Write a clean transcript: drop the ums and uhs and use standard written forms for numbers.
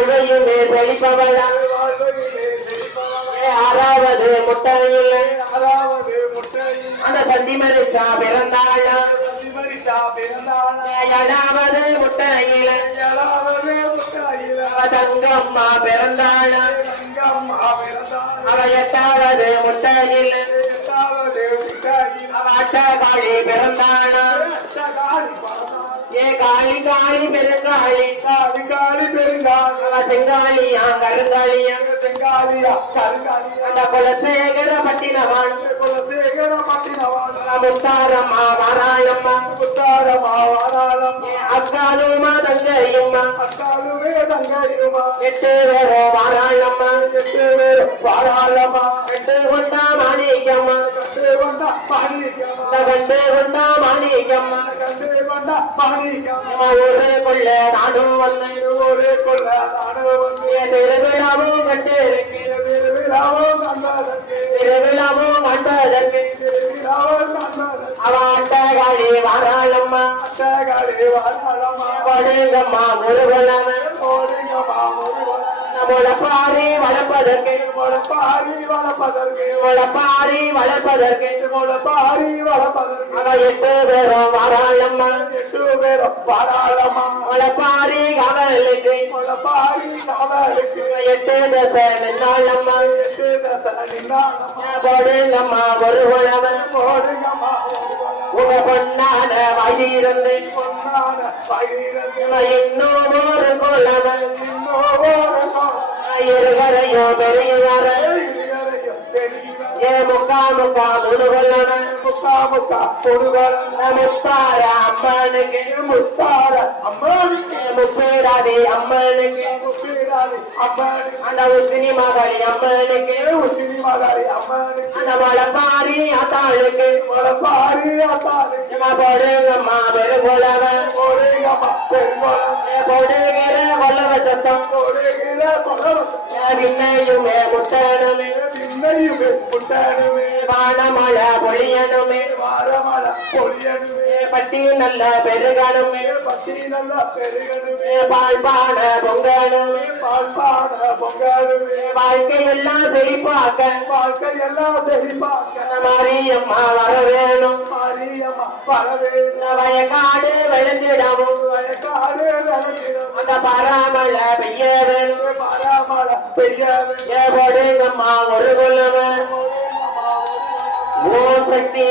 வாழ்வையுமே செழிப்பவளா ஆறாவது முட்டையில் அந்த சந்திமரிசா பிறந்தாளா ஏழாவது முட்டையில் தங்கம்மா பிறந்தாளா அவ எட்டாவது முட்டையில் அவ அட்டகாளி பிறந்தாளா ஏ காளி காளி பெருங்காளி காளி காளி பெருங்காளி செங்காளியா கருங்காளியா செங்காளியா கருங்காளியா அந்த குலசேகர பட்டினவான் குலசேகர பட்டினவான் முத்தாரம்மா வாராளம்மா முத்தாரம்மா வாராளம்மா அக்காலுமா தங்கையும்மா அக்காலுமே தங்கையுமா எட்டு பேரோ வாராளம்மா எட்டு பேரோ வாராளம்மா எட்டு கொண்டா மாணிக்கம்மா கண்டு கொண்டா மாணிக்கம்மா கண்டு கொண்டா மாணிக்கம்மா கண்டு கொண்டா ஒரே கொள்ள நானும் வந்தேன் ஒரே கொள்ள நானும் வந்தேன் திருவிழாவும் கண்டிருக்கேன் திருவிழாவும் கண்டதற்கு திருவிழாவும் கண்டதற்கு திருவிழாவும் கண்டதற்கு அவ அட்டகாளி வாராளம்மா அட்டகாளி வாராளம்மா ஒழுங்கம்மா முருகலவன் ஒழுங்கம்மா முருகன் முளப்பாரி வளர்ப்பதற்கு முளப்பாரி வளர்ப்பதற்கு முளப்பாரி வளர்ப்பதற்கு முளப்பாரி வளர்ப்பதற்கு அவ எட்டு பேரும் வாராளம்மா எட்டு பேரும் வாராளம்மா முளப்பாரி காவலுக்கு முளப்பாரி காவலுக்கு எட்டு தசை நின்னாளம்மா எட்டு தசை நின்னாளம்மா போடுங்கம்மா ஒரு உழவன் போடுங்கம்மா உங்க பொன்னான வயிறந்து பொன்னான வயிறந்து இன்னும் ஒரு குழவன் இன்னும் ஒரு இருகரையோ பெரியவர ஏ முக்கா முக்கா முடுகலவன் முக்கா முக்கா முடுகலன் முத்தார அம்மனுக்கு முத்தார அம்மனுக்கு முப்பேராதி அம்மனுக்கு முப்பேராதி அம்மனுக்கு அந்த உசினி மகாரி அம்மனுக்கு உசினி மகாரி அம்மனுக்கு அந்த மலப்பாரி அத்தாளுக்கு மலப்பாரி அத்தாளுக்கு போடுங்கம்மா பெருங்கொலவன் போடுங்கம்மா பெருங்கொலவன் போடுகிற கொல்லவ சத்தம் போடுகிற கொல்லவ விண்ணையுமே முட்டனுமே விண்ணையுமே முட்டனுமே வானமழை பொழியனுமே வானமழை பொழியனுமே பட்டி நல்ல பெருகனுமே பட்டி நல்ல பெருகனுமே பால்பான பொங்கலுமே பால்பான பொங்கலுமே வாழ்க்கையெல்லாம் செழிப்பாக்க வாழ்க்கையெல்லாம் செழிப்பாக்க மாரியம்மா வர வேணும் மாரியம்மா வர வேணும் வயக்காடு விளைஞ்சிடவும் வயக்காடு விளைஞ்சிடும் அந்த பராமழை பெய்ய வேணும் பராமழை பெய்ய வேணும் போடுங்கம்மா ஒரு கொள்ளவன் ஓம் சக்தி